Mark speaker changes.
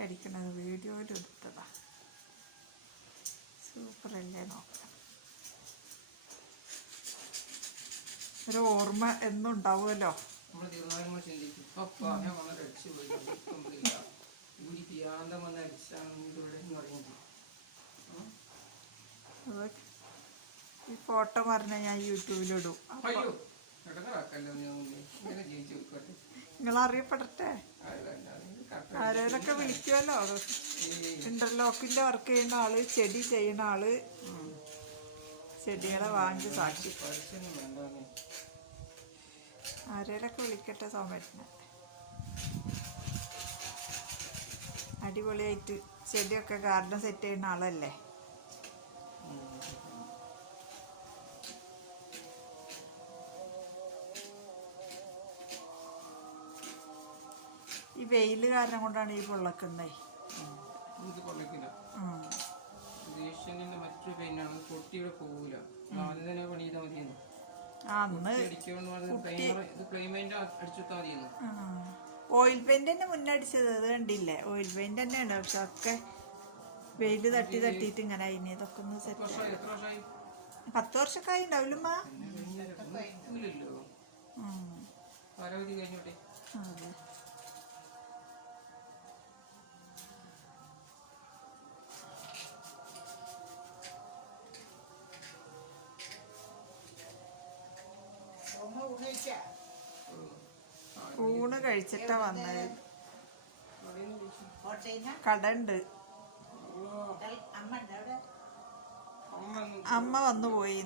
Speaker 1: Paint അടിക്കണത് വീഡിയോയിൽ എടുത്തതാ. സൂപ്പറല്ലേ നോക്കാം. ഒരു ഓർമ്മ
Speaker 2: എന്നുണ്ടാവുമല്ലോ. ഈ
Speaker 1: ഫോട്ടോ പറഞ്ഞ ഞാൻ യൂട്യൂബിലിടും നിങ്ങൾ അറിയപ്പെടട്ടെ ആരേലൊക്കെ വിളിക്കുമല്ലോ ഇന്റർലോക്കിന്റെ വർക്ക് ചെയ്യുന്ന ആൾ ചെടി ചെയ്യുന്ന ആൾ. ചെടികളെ വാങ്ങിച്ച് സാക്ഷി ആരേലൊക്കെ വിളിക്കട്ടെ സോമേട്ടനെ അടിപൊളിയായിട്ട് ചെടിയൊക്കെ ഗാർഡൻ സെറ്റ് ചെയ്യുന്ന ആളല്ലേ? ഈ വെയിൽ കാരണം കൊണ്ടാണ് ഈ പൊള്ളക്കുന്നേ.
Speaker 2: ഇത് കൊള്ളിക്കില്ല
Speaker 1: ഉം.
Speaker 2: ഏഷ്യനിന്റെ മറ്റൊരു പെയിനാണ്. പൊട്ടിയുടെ പോകൂല ആദ്യം തന്നെ പണി ചെയ്താൽ മതിയെന്ന്.
Speaker 1: അന്ന്
Speaker 2: അടിക്കുകൊണ്ട് പറഞ്ഞത്. primer- ഇത് പ്ലെയിമെന്റ് അടിച്ചുത്താൽ മതിയെന്ന്.
Speaker 1: ഓയിൽ പെയിന്റ് തന്നെ മുന്നടിച്ചത് അത് കണ്ടില്ലേ? ഓയിൽ പെയിന്റ് തന്നെയാണ്. പക്ഷെ ഒക്കെ വെയിൽ തട്ടി തട്ടിയിട്ട് ഇങ്ങനെ അതിന് ഇതൊക്കെ ഒന്ന് സെറ്റ് പത്ത് വർഷമൊക്കെ ആയി
Speaker 2: കാലാവധി കഴിഞ്ഞോട്ടെ?
Speaker 1: അതെ. ഊണ് കഴിച്ചിട്ടാ വന്നത്. കട ഉണ്ട്
Speaker 2: അമ്മ
Speaker 1: അമ്മ വന്നു പോയി